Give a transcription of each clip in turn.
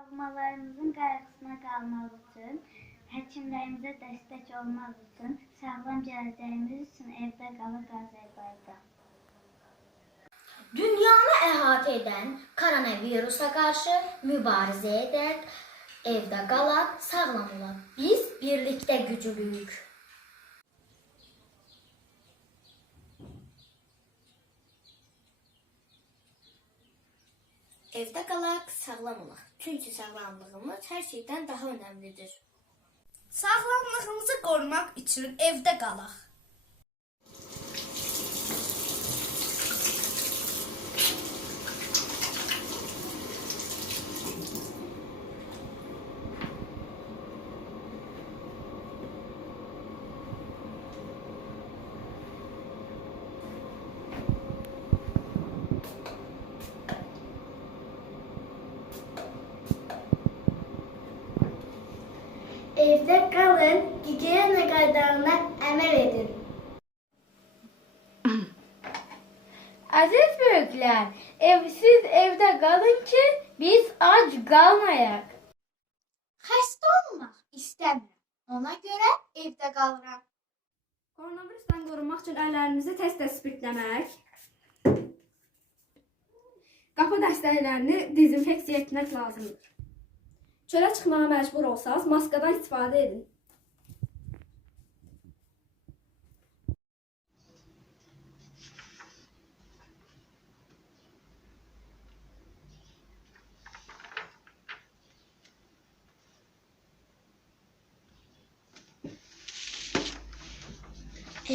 Doğmalarımızın qarşısına qalmaq üçün, həkimlərimizə dəstək olmaq üçün, sağlam gələcəyimiz üçün evdə qalıb Azərbaycan. Dünyanı əhatə edən koronavirusa qarşı mübarizə edək, evdə qalaq, sağlam olaq. Biz birlikdə güclüyük. Evdə qalaq, sağlam olaq. Çünki sağlamlığımız hər şeydən daha önəmlidir. Sağlamlığımızı qorumaq üçün evdə qalaq. Evdə qalın, gigiyena qaydalarına əməl edin. Aziz büyükler, evsiz evde kalın ki biz aç kalmayak. Xəstə olmaq istəmirəm. Ona görə evdə qalıram. Koronavirusdan qorunmaq üçün əllərimizi tez-tez spirtləmək. Qapı dəstəklərini dezinfeksiya etmək lazımdır. Çölə çıxmağa məcbur olsaz, maskadan istifadə edin.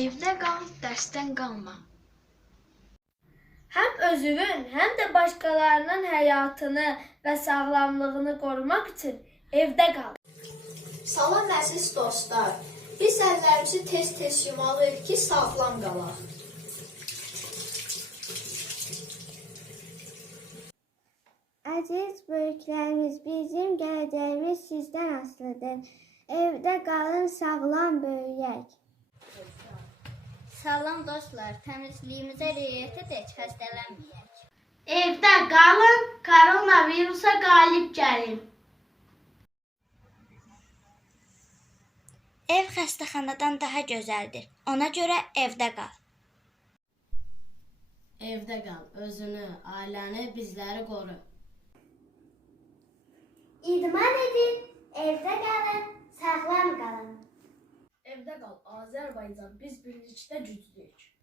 Evdə qal, dərsdən qalma. Hem özünün hem de başkalarının hayatını ve sağlamlığını korumak için evde kal. Salam əziz dostlar. Biz əllərimizi tez-tez yumalıyıq ki, sağlam qalaq. Əziz böyüklərimiz, bizim gələcəyimiz sizdən asılıdır. Evdə qalın, sağlam böyüyək. Salam dostlar, təmizliyimizə riayət edək, xəstələnməyək. Evde kalın, koronavirusa galip gelin. Ev xəstəxanadan daha gözəldir. Ona görə evdə qal. Evde kal, özünü, aileni, bizleri koru. İdman edin, evdə qalın, sağlam qalın. Evde kal, Azerbaycan, biz birlikte güçlüyük.